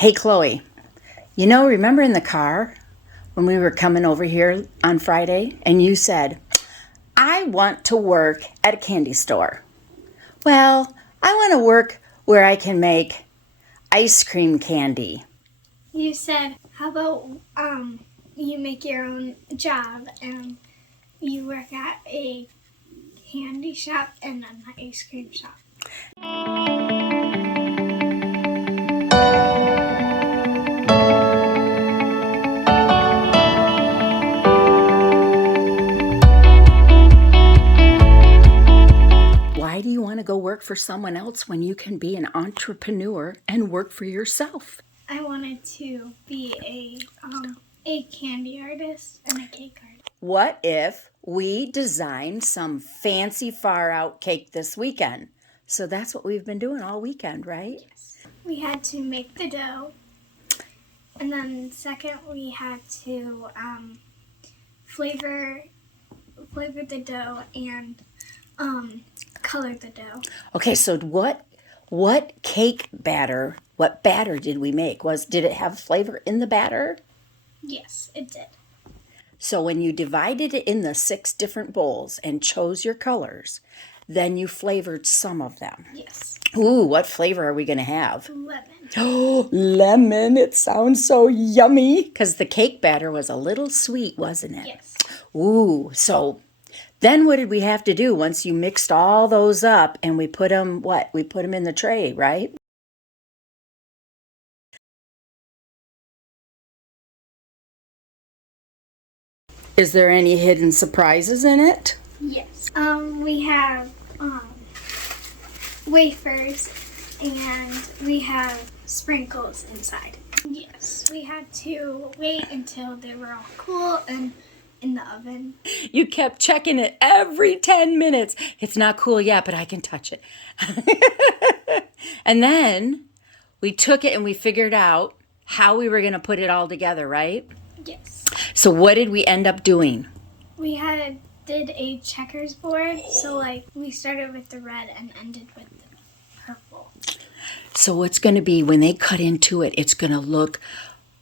Hey, Chloe, remember in the car when we were coming over here on Friday and you said, I want to work at a candy store. Well, I want to work where I can make ice cream candy. You said, how about you make your own job and you work at a candy shop and an ice cream shop. Why do you want to go work for someone else when you can be an entrepreneur and work for yourself? I wanted to be a candy artist and a cake artist. What if we designed some fancy far out cake this weekend? So that's what we've been doing all weekend, right? Yes. We had to make the dough, and then second we had to flavor the dough and color the dough. Okay, so what cake batter, what batter did we make? Did it have flavor in the batter? Yes, it did. So when you divided it in the 6 different bowls and chose your colors, then you flavored some of them. Yes. Ooh, what flavor are we going to have? Lemon. Oh, lemon. It sounds so yummy. Because the cake batter was a little sweet, wasn't it? Yes. Ooh, so then what did we have to do once you mixed all those up and we put them, We put them in the tray, right? Is there any hidden surprises in it? Yes. We have wafers and we have sprinkles inside. Yes. We had to wait until they were all cool and in the oven. You kept checking it every 10 minutes. It's not cool yet, but I can touch it. And then we took it and we figured out how we were going to put it all together, right? Yes. So what did we end up doing? We did a checkers board. So we started with the red and ended with the purple. So it's going to be, when they cut into it, it's going to look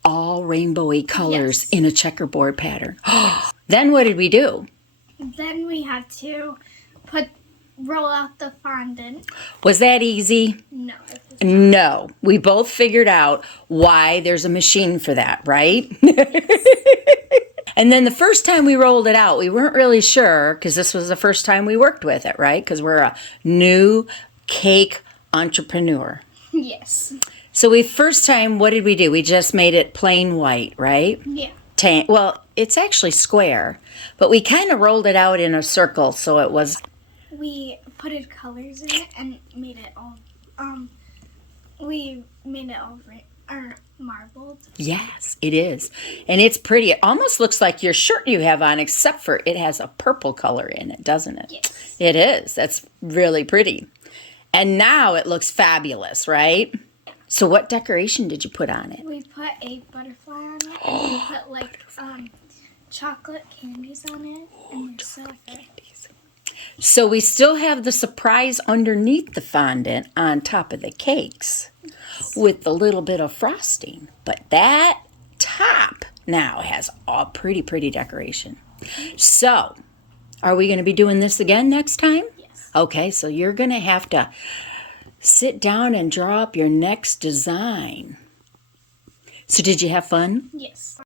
all rainbowy colors in a checkerboard pattern. Then what did we do? Then we had to roll out the fondant. Was that easy? No. No. We both figured out why there's a machine for that, right? And then the first time we rolled it out, we weren't really sure, because this was the first time we worked with it, right? Because we're a new cake entrepreneur. Yes. So first time, what did we do? We just made it plain white, right? Yeah. Well, it's actually square, but we kind of rolled it out in a circle, so it was... We put colors in it and made it all, marbled. Yes, it is. And it's pretty. It almost looks like your shirt you have on, except for it has a purple color in it, doesn't it? Yes. It is. That's really pretty. And now it looks fabulous, right? So what decoration did you put on it? We put a butterfly on it, and we put chocolate candies on it, and they're so good. So we still have the surprise underneath the fondant on top of the cakes with a little bit of frosting. But that top now has a pretty, pretty decoration. So are we going to be doing this again next time? Yes. Okay, so you're going to have to sit down and draw up your next design. So did you have fun? Yes.